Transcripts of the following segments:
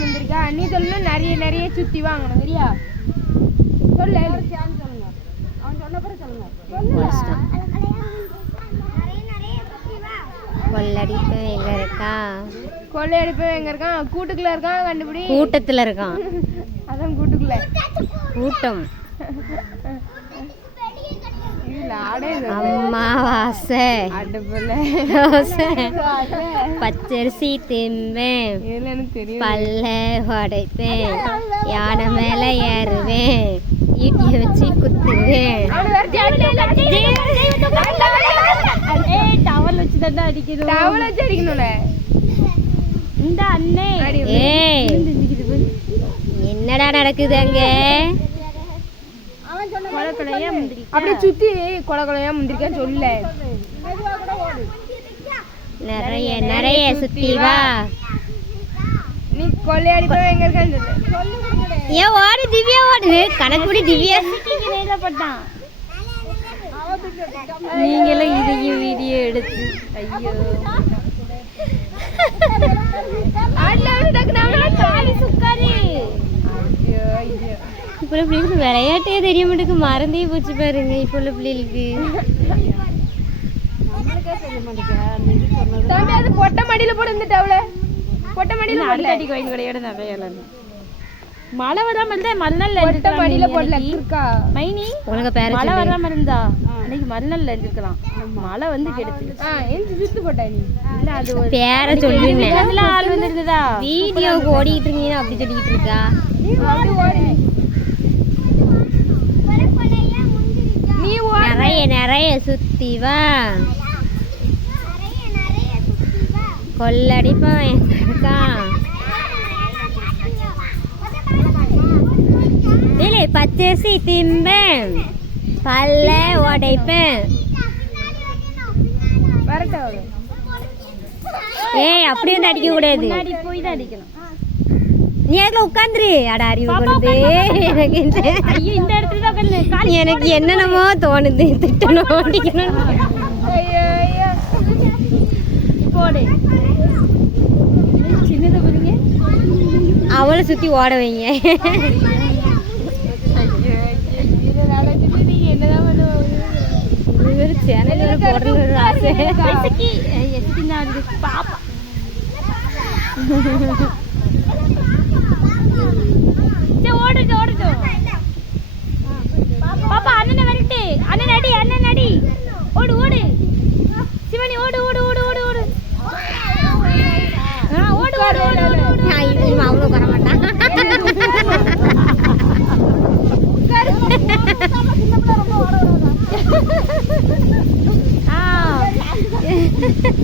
முந்திரிக்கா நீ சொல்லணும் நிறைய நிறைய சுத்தி வாங்கணும் சரியா சொல்லு சொல்லுங்க அவன் சொன்ன பிறகு சொல்லுங்க கொள்ளடிப்பு எங்க இருக்கா கொள்ளையடிப்பு எங்க இருக்கான் கூட்டுக்குள்ள இருக்கான் கண்டுபிடி கூட்டத்துல இருக்கான் அதான் கூட்டுக்குள்ள கூட்டம் அம்மாவாசை அடுப்புல பச்சரிசி திம்பேன் இதுல எனக்கு தெரியும் பல்ல உடைப்பேன் யானை மேல ஏறுவேன் ஈட்டிய வச்சு குத்துவேன் டவல் வச்சு தான் அடிக்கணும் டவல் வச்சு அடிக்கணும்ல இந்த அண்ணே ஏய் என்னடா நடக்குது அங்க கொலையா முந்திரி அப்படியே சுத்தி கொலை கொலையா முந்திரிக்கான்னு சொல்ல நிறைய நிறைய சுத்தி வா நீ கொள்ளையடிப்ப எங்க இருக்கான்னு சொல்லு ஏன் ஓடு திவ்யா ஓடு கணக்குடி திவ்யா பட்டான் நீங்களும் இதையும் வீடியோ எடுத்து ஐயோ இப்போ பிள்ளைங்களுக்கு விளையாட்டே தெரிய மாட்டேங்குது மறந்தே போச்சு பாருங்க இப்போ உள்ள பிள்ளைகளுக்கு தம்பி அது பொட்டை மடியில போட்டு வந்துட்டாவுல பொட்டை மடியில அடிக்கடி கோயில் கடையோட நிறைய மழை வராம இருந்தா மறுநாள் பொட்டை மடியில போடல இருக்கா மைனி உனக்கு பேர மழை வராம இருந்தா அன்னைக்கு மறுநாள் இருந்திருக்கலாம் மழை வந்து கெடுத்து எந்த சுத்து போட்ட நீ இல்ல அது ஒரு பேர சொல்லுங்க அதுல ஆள் வந்துருந்ததா வீடியோக்கு ஓடிட்டு இருக்கீங்க அப்படி சொல்லிட்டு இருக்கா நீ நிறைய நிறைய சுத்தி வா கொள்ளடிப்போம் இருக்கா இல்லை பச்சரிசி திம்பேன் பல்ல உடைப்பேன் வரட்டா ஏய் அப்படி வந்து அடிக்க கூடாது முன்னாடி போய் தான் அடிக்கணும் நீ அதுல உட்காந்துரு அட அறிவு கொண்டு எனக்கு ஐயோ இந்த இடத்துல தான் உட்கார்ந்து எனக்கு என்னென்னமோ தோணுது திட்டணும் அடிக்கணும் போடு சின்னதை பாருங்க அவளை சுத்தி ஓட வைங்க நீ என்னதான் பண்ணுவாங்க சேனல் போடுறது ஆசை பாப்பா ஓடுது ஓடுது பாப்பா அண்ணனை வரட்டு அண்ணன் அடி அண்ணன் அடி ஓடு ஓடு சிவனி ஓடு ஓடு ஓடு ஓடு ஓடு ஓடு ஓடு ஓடு ஓடு அவ்வளோ வர மாட்டான்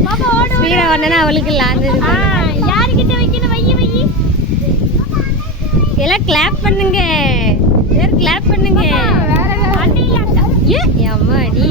பாப்பா ஓடு ஸ்பீடா வரணும்னா அவளுக்கு லாந்து யாருக்கிட்ட வைக்கணும் வைய வையி எல்லாம் கிளாப் பண்ணுங்க எல்லாரும் கிளாப் பண்ணுங்க அண்ணன் ஏ அம்மாடி